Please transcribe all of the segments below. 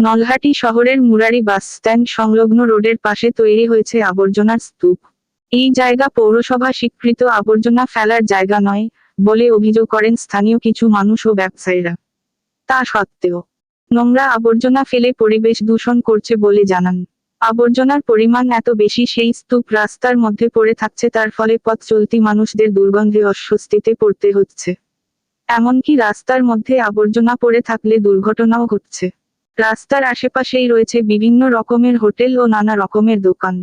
নলহাটি শহরের Murari bus stand সংলগ্ন রোডের পাশে তৈরি হয়েছে আবর্জনার স্তূপ। এই জায়গা পৌরসভা স্বীকৃত আবর্জনা ফেলার জায়গা নয় বলে অভিযোগ করেন স্থানীয় কিছু মানুষ ও ব্যবসায়ীরা। তা সত্ত্বেও, নোংরা আবর্জনা ফেলে পরিবেশ দূষণ করছে বলে জানান। আবর্জনার পরিমাণ এত বেশি সেই স্তূপ রাস্তার মধ্যে পড়ে থাকছে, তার ফলে পথ চলতি মানুষদের দুর্গন্ধে অস্বস্তিতে পড়তে হচ্ছে। এমনকি রাস্তার মধ্যে আবর্জনা পড়ে থাকলে দুর্ঘটনাও ঘটছে। রাস্তার আশেপাশেই রয়েছে বিভিন্ন রকমের হোটেল ও নানা রকমের দোকান।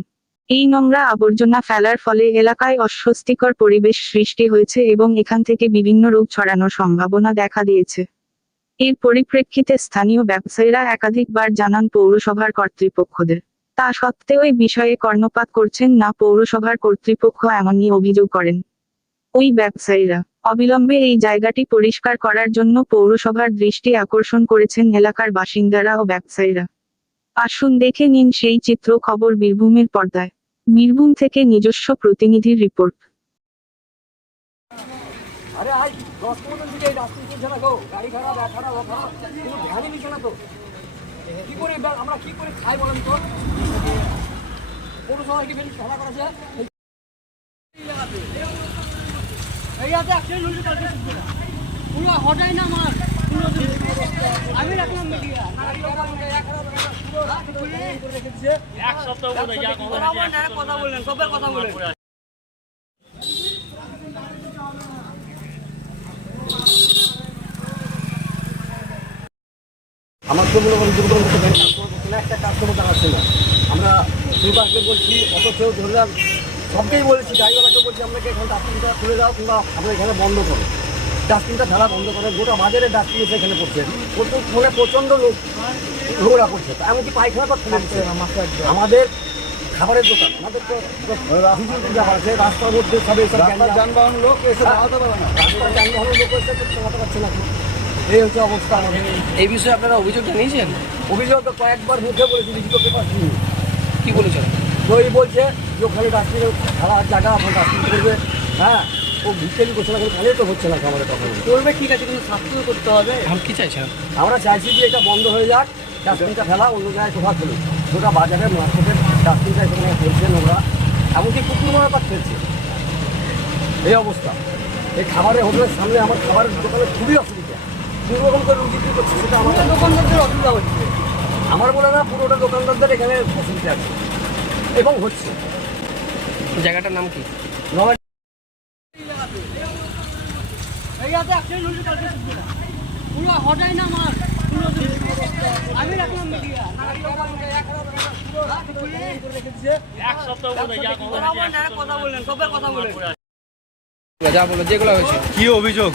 এই নোংরা আবর্জনা ফেলার ফলে এলাকায় অস্বস্তিকর পরিবেশ সৃষ্টি হয়েছে এবং এখান থেকে বিভিন্ন রোগ ছড়ানোর সম্ভাবনা দেখা দিয়েছে। এর পরিপ্রেক্ষিতে স্থানীয় ব্যবসায়ীরা একাধিকবার জানান পৌরসভার কর্তৃপক্ষদের। তা সত্ত্বেও এই বিষয়ে কর্ণপাত করছেন না পৌরসভার কর্তৃপক্ষ এমনই অভিযোগ করেন। ওই ব্যবসায়ীরা অবিলম্বে এই জায়গাটি পরিষ্কার করার জন্য পৌরসভার দৃষ্টি আকর্ষণ করেছেন এলাকার বাসিন্দারা ও ব্যবসায়ীরা। আসুন দেখে নিন সেই চিত্র খবর বীরভূমের পর্দায়। বীরভূম থেকে নিজস্ব প্রতিনিধির রিপোর্ট। আরে আজ দশ পনেরো দিকে রাস্তা চলছে না গো। গাড়ি খারাপ এক খারাপ ও খারাপ কোনো ধ্যানই দিচ্ছে না তো। কি করে আমরা কি করে খাই বলেন তো? পৌরসভা কি বেশি খেলা করেছে এই আছে অ্যাক্সিডেন্ট হয়েছে কালকে শুক্রবার পুরো হটাই না আমার পুরো দিন। আমি রাখলাম মিডিয়া। এক সপ্তাহ বোধ হয় কথা বললেন সবের কথা আমার তো মনে করেন দুর্গম না একটা কাস্টমার দাঁড়াচ্ছে না। আমরা দুবারকে বলছি অথচ ধরলাম সবকেই বলেছি ড্রাইভারকে বলছি আপনাকে এখানে ডাস্টবিনটা খুলে দাও কিংবা আপনার এখানে বন্ধ করো। ডাস্টবিনটা ঢালা বন্ধ করে গোটা বাজারে ডাস্টবিন এসে এখানে পড়ছে। প্রচুর ফোনে প্রচণ্ড লোক নোংরা করছে। তা এমনকি পায়খানা তো ফেলে দিচ্ছে আমাদের খাবারের দোকান আমাদের তো রাজনীতি ব্যাপার আছে রাস্তার মধ্যে সব এইসব যানবাহন লোক এসে না। রাস্তার যানবাহন লোক এসে চালাতে পারছে না। এই হচ্ছে অবস্থা আমাদের। এই বিষয়ে আপনারা অভিযোগ জানিয়েছেন? অভিযোগ তো কয়েকবার মুখে বলেছি লিখিত পেপার কি বলেছেন? ওই বলছে যে ওখানে ডাস্টবিন খাওয়ার জায়গা ওখানে ডাস্টবিন করবে হ্যাঁ ও ভিটেলি করছে না তাহলে তো হচ্ছে না আমাদের তখন করবে ঠিক আছে কিন্তু শাস্তি করতে হবে। এখন কি চাইছেন আমরা চাইছি যে এটা বন্ধ হয়ে যাক ডাস্টবিনটা ফেলা অন্য জায়গায় কোথাও ফেলুক গোটা বাজারে মার্কেটের ডাস্টবিনটা এখানে ফেলছে ওরা এমনকি কুকুর মারা তার ফেলছে এই অবস্থা। এই খাবারের হোটেলের সামনে আমার খাবারের দোকানে খুবই অসুবিধা। দু রকম করে রুগী করছে সেটা আমাদের দোকানদারদের অসুবিধা হচ্ছে। আমার বলে না পুরোটা দোকানদারদের এখানে অসুবিধা আছে। এবং হচ্ছে। জায়গাটার নাম কি? নবাব এই আছে অ্যাক্সিডেন্ট হয়েছে কালকে শুক্রবার পুরো হটাই না আমার। পুরো দিন। আমি রাখলাম মিডিয়া। এক সপ্তাহ বোধ যা বলো যেগুলো হয়েছে। কি অভিযোগ?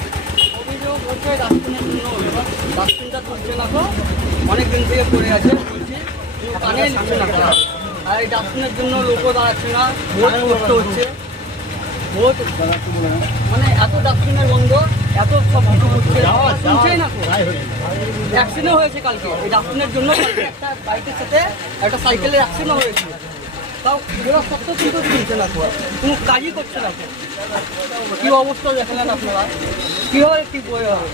অভিযোগ হচ্ছে ডাস্টবিনের জন্য অভিযোগ। ডাস্টবিনটা তুলছে না তো। অনেক থেকে পড়ে আছে। কানে না। আর এই ডাস্টবিনের জন্য লোকও দাঁড়াচ্ছে না ভোট করতে হচ্ছে। মানে এত ডাস্টবিনের বন্ধ এত সব কিছু হচ্ছে। শুনছেই না অ্যাক্সিডেন্ট হয়েছে কালকে। এই ডাস্টবিনের জন্য একটা বাইকের সাথে একটা সাইকেলের অ্যাক্সিডেন্ট হয়েছে। তাও ওরা সত্ত্বেও কিন্তু শুনছে না তো আর। কোনো কাজই করছে না কি অবস্থা দেখলেন আপনারা? কীভাবে কি বই হবে